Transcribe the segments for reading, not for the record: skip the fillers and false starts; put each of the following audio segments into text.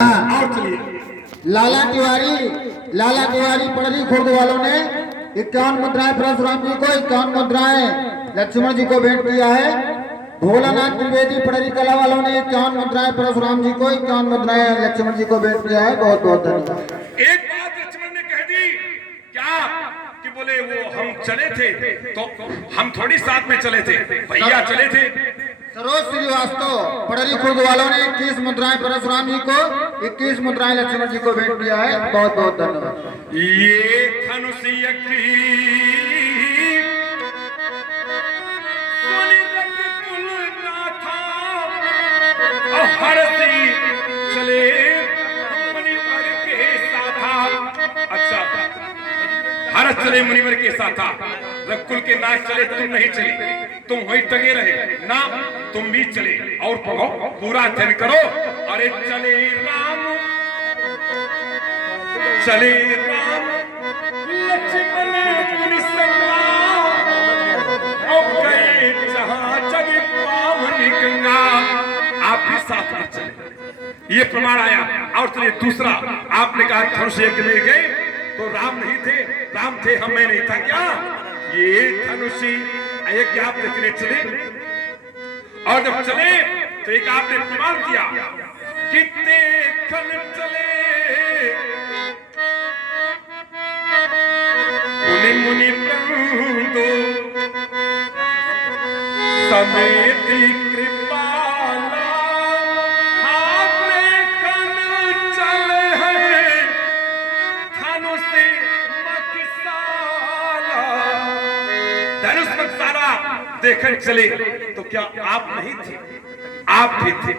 और चलिए। लाला तिवारी पड़री खुर्द वालों ने 51 मुद्राएं परशुराम जी को, 51 मुद्राएं लक्ष्मण जी को भेंट किया है। भोलानाथ त्रिवेदी पड़री कला वालों ने 51 मुद्राएं परशुराम जी को, 51 मुद्राएं लक्ष्मण जी को भेंट किया है। बहुत बहुत धन्यवाद। एक बात लक्ष्मण ने कह दी क्या कि बोले वो हम चले थे तो हम थोड़ी साथ में चले थे, भैया चले थे। सरोज श्रीवास्तव पड़री खुर्द वालों ने 21 मुद्राएं परशुराम जी को, 21 मुद्राएं लक्ष्मण जी को भेंट किया है। बहुत बहुत धन्यवाद। ये धनुषीय हरसी चले मुनिवर के साथ। अच्छा, हरस चले मुनिवर के साथ। रकुल के नाच चले, तुम नहीं चले, तुम वही टंगे रहे ना, तुम भी चले और पढ़ो, पूरा अध्ययन करो। अरे चले राम लक्ष्मण मुनि संग्राम, और गए जहां जग पावनी गंगा। आप भी साथ में चले, ये प्रमाण आया। और चलिए दूसरा, आपने कहा धनुष यज्ञ में गए तो राम नहीं थे, राम थे, हम मैं नहीं था क्या? ये धनुषी यज्ञ आप देखने चले, और जब चले तो एक आपने प्रमाण किया, कितने खन चले मुनि मुनि बंधु समेति कृपाला, आपने खन चले हैं धनुष मकसाला। धनुष मकसाला देखकर चले तो क्या आप नहीं थे? आप भी थे,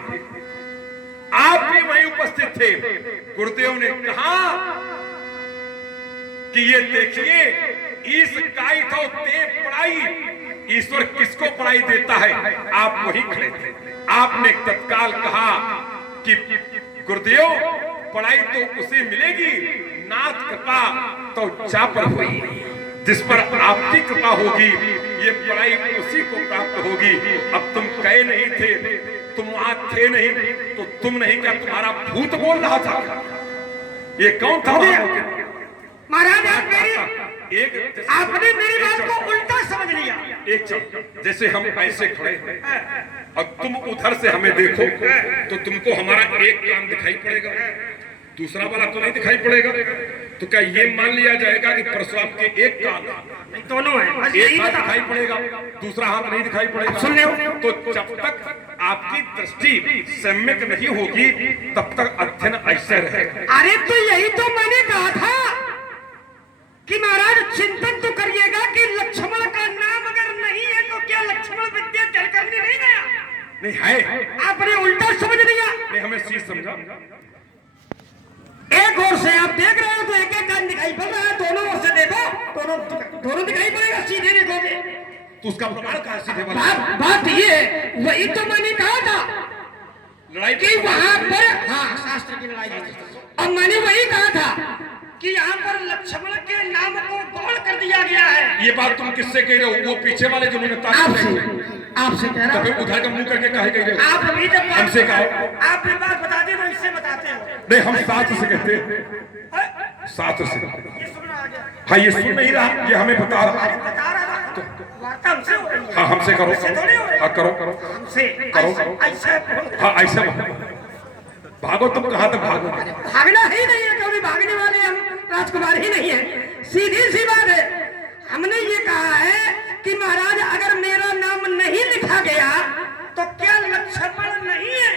आप भी वहीं उपस्थित थे। गुरुदेव ने कहा कि ये देखिए, इस काई तो ते पढ़ाई, ईश्वर किसको पढ़ाई देता है? आप वहीं खड़े थे। आपने तत्काल कहा कि गुरुदेव पढ़ाई तो उसे मिलेगी, नाथ कृपा तो जा पर हुई, जिस पर आपकी कृपा होगी ये पढ़ाई उसी को प्राप्त होगी। अब तुम कहे नहीं थे, तुम वहां थे नहीं, तो तुम नहीं क्या तुम्हारा भूत बोल रहा था? ये कौन था? महाराज आपने मेरी बात को उल्टा समझ लिया। एक चल, जैसे हम ऐसे खड़े हैं और तुम उधर से हमें देखो तो तुमको हमारा एक कान दिखाई पड़ेगा, दूसरा वाला तो नहीं दिखाई पड़ेगा। तो क्या ये मान लिया जाएगा कि परशुराम के एक कान नहीं, दोनों है, एक हाथ दिखाई पड़ेगा, दूसरा हाथ नहीं दिखाई पड़ेगा? सुन ले, तो जब तक आपकी दृष्टि सम्यक नहीं होगी तब तक अध्ययन ऐसे रहेगा। अरे तो यही तो मैंने कहा था कि महाराज चिंतन तो करिएगा कि लक्ष्मण का नाम अगर नहीं है तो क्या लक्ष्मण विद्या जल करने नहीं गया? नहीं है, आपने उल्टा समझ लिया। नहीं, हमें सीध समझा। एक ओर से आप देख रहे हो तो एक एक कान दिखाई पड़ रहा है, दोनों ओर से देखो दोनों दिखाई पड़ेगा, सीधे देखोगे तो उसका प्रमाण कहां सीधे वाला? बात ये वही तो मैंने कहा था लड़ाई कि वहां पर, हाँ, शास्त्र की लड़ाई, और मैंने वही कहा था कि यहाँ पर लक्ष्मण के नाम को गौण कर दिया गया है। ये बात तुम किससे कह रहे हो? वो पीछे वाले जिन्होंने आपसे कह रहा हूं। उधर का मुंह करके कहे कह रहे हो? आप अभी जब हमसे कहो, आप ये बात बताते हो, इससे बताते हो। नहीं, हम साथ से कहते हैं, साथ से। ये सुनना आ गया। हाँ, ये सुन नहीं रहा, ये हमें बता रहा। बता रहा था, वार्ता हमसे हो रही है। हाँ, हमसे करो, हाँ करो करो, हमसे करो, ऐसा हाँ ऐसा भागो। तुम कहाँ तक भागो? भागना ही नहीं है, कभी भागने वाले हम राजकुमार ही नहीं है। सीधी सी बात है, हमने ये कहा है कि महाराज अगर मेरा नाम नहीं लिखा गया तो क्या लक्ष्मण नहीं है,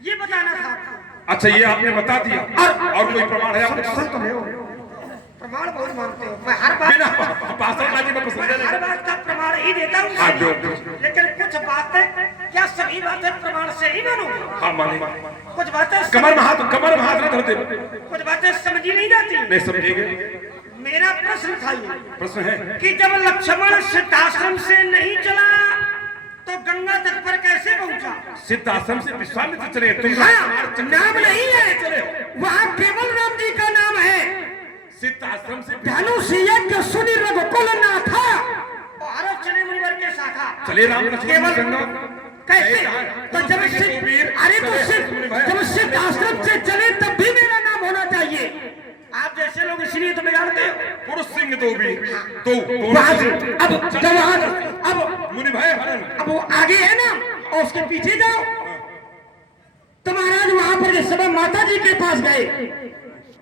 ये बताना था आपको। अच्छा, ये आपने बता दिया। और कोई प्रमाण है आपके पास? प्रमाण बहुत मानते हो, मैं हर बात भाषणबाजी में पसंद है, हर बात का प्रमाण ही देता हूँ, लेकिन कुछ बातें, क्या सभी बातें प्रमाण से ही मानूंगा? हाँ माने। कुछ बातें कमर में हाथ न धरते, कुछ बातें समझी नहीं जाती। नहीं समझेंगे। मेरा प्रश्न था ये, प्रश्न है कि जब लक्ष्मण सिद्धाश्रम से नहीं चला तो गंगा तट पर कैसे पहुंचा? सिद्धाश्रम से विश्वामित्र चले। तुम नाम नहीं है वहाँ, केवल राम जी का नाम है। सिद्धाश्रम से धनुष यज्ञ सुनि रघुकुल नाथा, भारत चले मुनिवर के साथ चले राम लक्ष्मण कैसे? तो जब से अरे तो जब से आश्रम से चले तब भी मेरा नाम होना चाहिए। आप जैसे लोग इसलिए तो बिगाड़ते हो। पुरुष सिंह तो भी तो अब जवान अब मुनि भाई हरण अब वो आगे है ना और उसके पीछे जाओ। तो महाराज वहां पर जिस समय माता जी के पास गए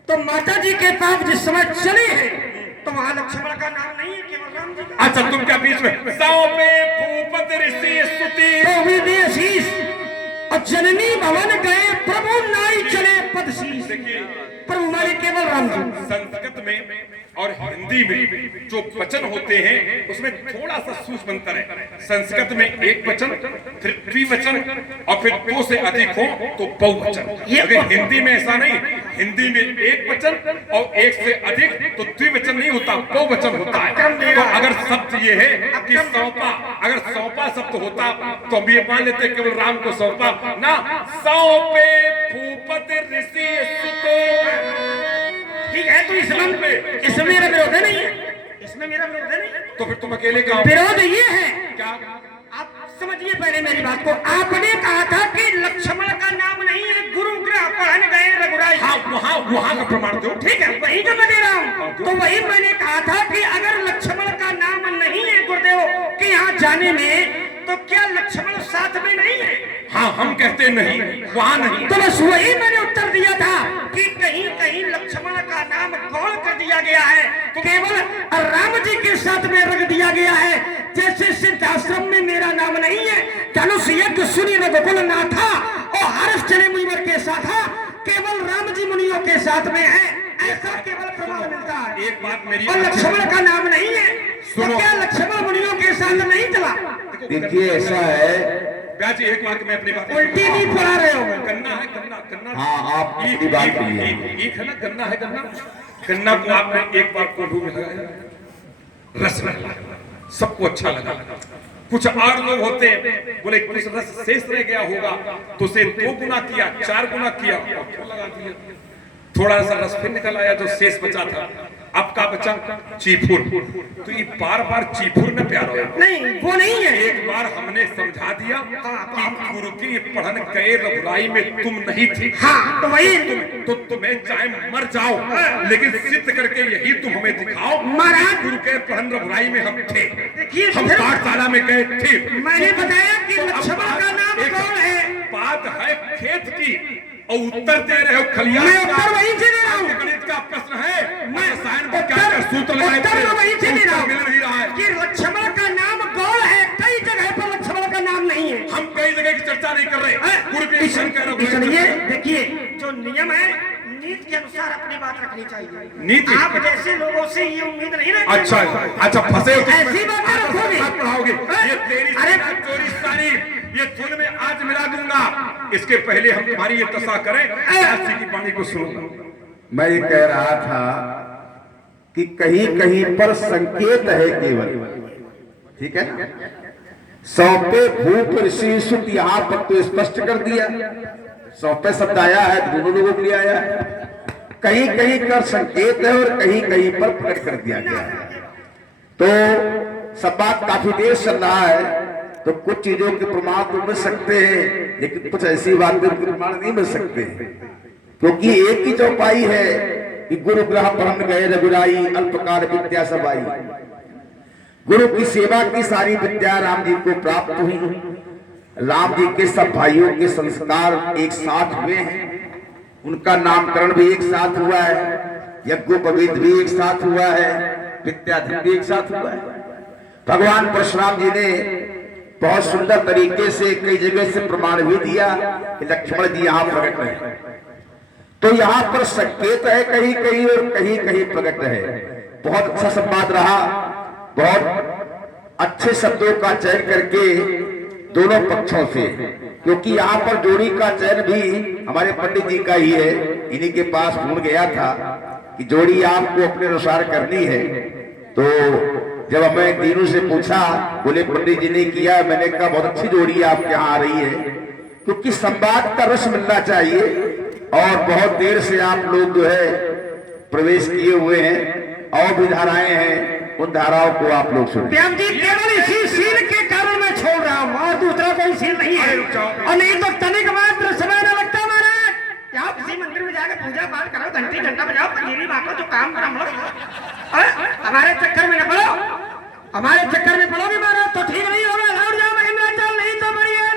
तो माता जी के पास जिस समय चले हैं तो वहां लक्ष्मण का नाम नहीं है, केवल राम जी का। अच्छा तुम क्या बीच में सौंपे भूपत ऋषि स्तुति तो भी दे शीश और जननी भवन गए प्रभु नाई चले पद शीश। देखिए प्रभु माने केवल राम जी। संस्कृत में और हिंदी में जो वचन होते हैं उसमें थोड़ा सा सूक्ष्म अंतर है। संस्कृत में एक वचन, फिर द्विवचन और फिर दो से अधिक हो तो बहुवचन। अगर हिंदी में ऐसा नहीं, हिंदी में एक वचन और एक से अधिक तो द्विवचन नहीं होता, बहुवचन होता है। तो अगर शब्द ये है कि सौंपा, अगर सौंपा शब्द होता तो हम ये मान लेते केवल राम को सौंपा ना। सौंपे भूपत ऋषि स्तुतो। ठीक है, तो इसमें मेरा विरोध नहीं है, इसमें मेरा विरोध नहीं है। तो फिर तुम अकेले का विरोध ये है क्या? आप समझिए पहले मेरी बात को। आपने कहा था कि लक्ष्मण का नाम नहीं है, गुरु ग्रह पढ़ने गए रघुराई। हाँ, वहाँ का प्रमाण दो। ठीक है, वही जो मैं दे रहा हूँ। तो वही मैंने कहा था कि अगर लक्ष्मण का नाम नहीं है गुरुदेव के यहाँ जाने में तो क्या लक्ष्मण साथ में नहीं है? हाँ, हम कहते नहीं, वहाँ नहीं। तो बस वही मैंने उत्तर दिया था कि कहीं कहीं लक्ष्मण का नाम गौण कर दिया गया है, केवल राम जी के साथ में रख दिया गया है। जैसे सिद्धाश्रम में मेरा नाम नहीं है, धनुष यज्ञ सुनी रघुकुल ना था और हर्ष चले मुनिवर के साथ था, केवल राम जी मुनियों के साथ में है, ऐसा केवल प्रमाण मिलता है। एक बात मेरी और लक्ष्मण का नाम नहीं है तो क्या लक्ष्मण मुनियों के साथ नहीं चला? देखिए ऐसा है, ब्याजी एक बात मैं अपनी बात उल्टी नहीं पढ़ा रहे हो। गन्ना है, गन्ना। हाँ, आप अपनी बात करिए। एक है ना, गन्ना है, गन्ना को आपने एक बार कोल्हू में लगाया, रस लगा, सबको अच्छा लगा। कुछ और लोग होते हैं बोले कुछ रस शेष रह गया होगा तो उसे 2 गुना किया, 4 गुना किया और क्यों लगा दिया। थोड़ा सा रस फिर निकल आया जो शेष बचा था, अब का बचा चीफुर। तो ये बार बार चीफुर में प्यार हो नहीं, वो नहीं है। एक बार हमने समझा दिया कि गुरु की पढ़न गए रघुराई में तुम नहीं थी। हाँ, तो वही तो तुम्हें चाहे मर जाओ लेकिन सिद्ध करके यही तुम हमें दिखाओ महाराज गुरु के पढ़न रघुराई में हम थे, देखिए हम पाठशाला में गए थे। मैंने बताया कि लक्ष्मण का नाम कौन है। बात है खेत की और उत्तर दे रहे हो खलियान मैं उत्तर वहीं से दे रहा हूँ। गणित का प्रश्न है, मैं रसायन विज्ञान का सूत्र लगाए उत्तर मैं वहीं से दे रहा मिल नहीं रहा है कि लक्ष्मण का नाम गौड़ है, कई जगह पर लक्ष्मण का नाम नहीं है। हम कई जगह की चर्चा नहीं कर रहे, गुरु के इसलिए देखिए जो नियम है नीति के अनुसार अपनी बात रखनी चाहिए। नीति आप जैसे लोगों से ये उम्मीद नहीं रखते। अच्छा फंसे हो ऐसी बातें रखोगे। पढ़ाओगे ये तेरी चोरी सारी ये धुन में आज मिला दूंगा। इसके पहले हम तुम्हारी ये दशा करें, काशी की वाणी को सुनो। मैं ये कह रहा था कि कहीं कहीं पर संकेत है केवल, ठीक है ना। सौंपे भूप ऋषि सुत, यहाँ पर तो स्पष्ट कर दिया, सौंपे शब्द आया है, दोनों लोगों के लिए आया है। कहीं कहीं कर संकेत है और कहीं कहीं पर प्रकट कर दिया गया है। तो सब बात काफी देर चल रहा है, तो कुछ चीजों के प्रमाण तो मिल सकते हैं लेकिन कुछ ऐसी बातें प्रमाण नहीं मिल सकते, क्योंकि एक ही चौपाई है कि गुरु ग्रह पढ़न गए रघुराई, अल्पकाल विद्या सब आई। गुरु की सेवा की सारी विद्या राम जी को प्राप्त हुई। राम जी के सब भाइयों के संस्कार एक साथ हुए हैं, उनका नामकरण भी एक साथ हुआ है, यज्ञोपवीत भी एक साथ हुआ है, विद्याधन भी एक साथ हुआ है। भगवान परशुराम जी ने बहुत सुंदर तरीके से कई जगह से प्रमाण भी दिया कि लक्ष्मण जी यहाँ प्रकट है। तो यहाँ पर संकेत है कहीं कहीं और कहीं कहीं प्रकट है। बहुत अच्छा संवाद रहा, बहुत अच्छे शब्दों का चयन करके दोनों पक्षों से, क्योंकि यहाँ पर जोड़ी का चयन भी हमारे पंडित जी का ही है। इन्हीं के पास फोन गया था कि जोड़ी आपको अपने अनुसार करनी है। तो जब हमें तीनों से पूछा, बोले पंडित जी ने किया। मैंने कहा बहुत अच्छी जोड़ी आपके यहाँ आ रही है, क्योंकि संवाद का रस मिलना चाहिए। और बहुत देर से आप लोग जो है प्रवेश किए हुए हैं और भी धाराएं हैं, उन धाराओं को आप लोग सुने। केवल इसी सील के कारण मैं छोड़ रहा हूँ और दूसरा कोई सीन नहीं है। अरे रुक जाओ। और नहीं तो तनिक मात्र समय न लगता महाराज। जाओ किसी मंदिर में जाकर पूजा पाठ करो, घंटी घंटा बजाओ, पंजीरी बांटो, जो काम करो हम लोग। हमारे चक्कर में न पड़ो, हमारे चक्कर में पड़ोगे महाराज तो ठीक नहीं होगा। लौट जाओ महीना चल, नहीं तो बढ़िया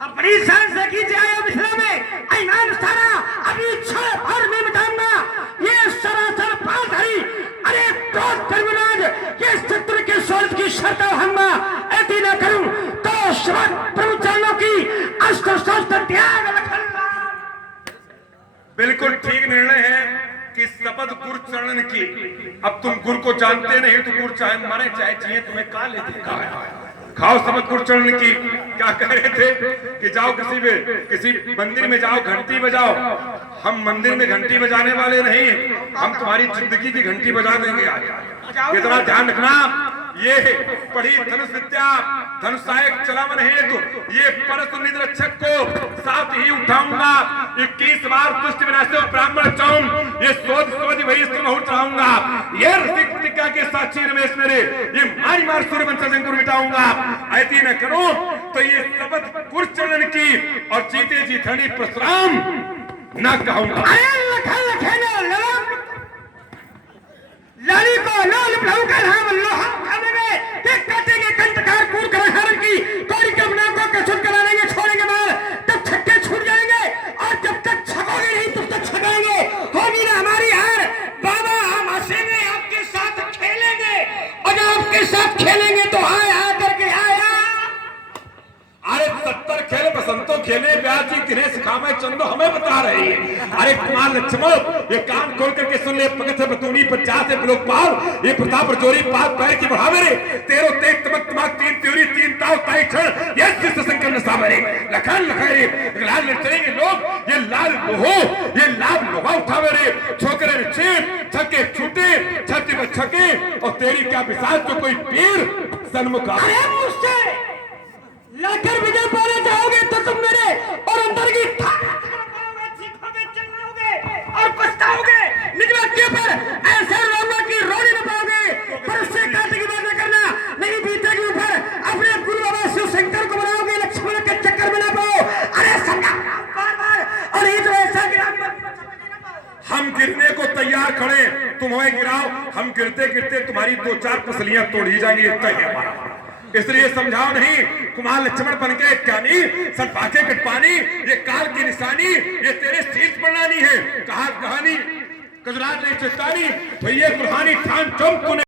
अब बड़ी शान से कीजिए आया मिथिला में ऐलान सारा अभी क्षण भर में मिटाऊंगा ये सरासर पालधारी। अरे क्रोध धर्मराज, ये शत्रु के स्वर्ग की शर्त हंगा ऐसी न करूं तो श्रवण प्रभु चरणों की अस्त्र शस्त्र त्याग लखन। बिल्कुल ठीक निर्णय है कि शपथ गुरु चरण की। अब तुम गुरु को जानते नहीं तो गुरु चाहे मरे चाहे जिए तुम्हें कहा लेते खाओ शपथ गुरु चरण की। क्या कह रहे थे कि जाओ किसी मंदिर में जाओ, घंटी बजाओ। हम मंदिर में घंटी बजाने वाले नहीं, हम तुम्हारी जिंदगी की घंटी बजा देंगे आज। इतना ध्यान रखना, ये पढ़ी धनुष विद्या धनुष सहायक चलावन है तो ये परस निरक्षक को साथ ही उठाऊंगा। 21 बार दुष्ट विनाश ब्राह्मण चौन ये सोच वही उठाऊंगा। ये ऋतिका के साक्षी रमेश मेरे ये मारी मार सूर्यवंश शंकर मिटाऊंगा। ऐसी न करो तो ये शपथ गुरु चरण की और जीते जी धनी परशुराम न कहूंगा। लाली को लाल प्रभु का नाम लोहा खाने में एक काटेंगे कंटकार कूद कर हरण की कोड़ी के बना को कचुट करा लेंगे, छोड़ेंगे मार तब छक्के छूट जाएंगे और जब तक छकोगे नहीं तब तक छकाएंगे। होगी ना हमारी हार बाबा, हम हंसेंगे आपके साथ खेलेंगे और जब आपके साथ खेलेंगे तो आए आ करके आया। अरे 70 खेल बसंतो खेले ब्याज जी गिरे सिखावे चंदो हमें बता रही है। अरे कुमार लक्ष्मण ये कान खोल करके सुन ले, पगत बतूनी 50 लोग पाल ये प्रताप जोरी पाल पैर की बढ़ावे रे तेरो तेज तमक तमक तीन त्योरी तीन ताव ताई क्षण ये शिष्य संकर न सावरे लखन लखरे लाल लड़ते लोग ये लाल लोहो ये लाल लोहा उठावे रे छोकरे ने छेद छक्के छूटे छत्ती में छके और तेरी क्या विशाल तो कोई पीर सन्मुख आ लाकर विजय पाना चाहोगे तो तुम मेरे और अंदर की और पछताओगे। निकला के पर ऐसे लोगों की रोनी न पाओगे। पर उससे काटे की बात न करना, नहीं बीते के ऊपर अपने गुरु बाबा शिव शंकर को बनाओगे, लक्ष्मण के चक्कर में ना पाओ। अरे समझा बार-बार और ये तो ऐसा गिरा हम गिरने को तैयार खड़े, तुम हमें गिराओ, हम गिरते गिरते तुम्हारी 2-4 पसलियां तोड़ ही जाएंगी। इतना ही हमारा, इसलिए समझाओ नहीं। कुमार लक्ष्मण बन के ज्ञानी सलपाके कटपानी ये काल की निशानी ये तेरे शीश पर लानी है। कहा कहानी गुजरात ने चेतानी भैया कुर्हानी ठान चौक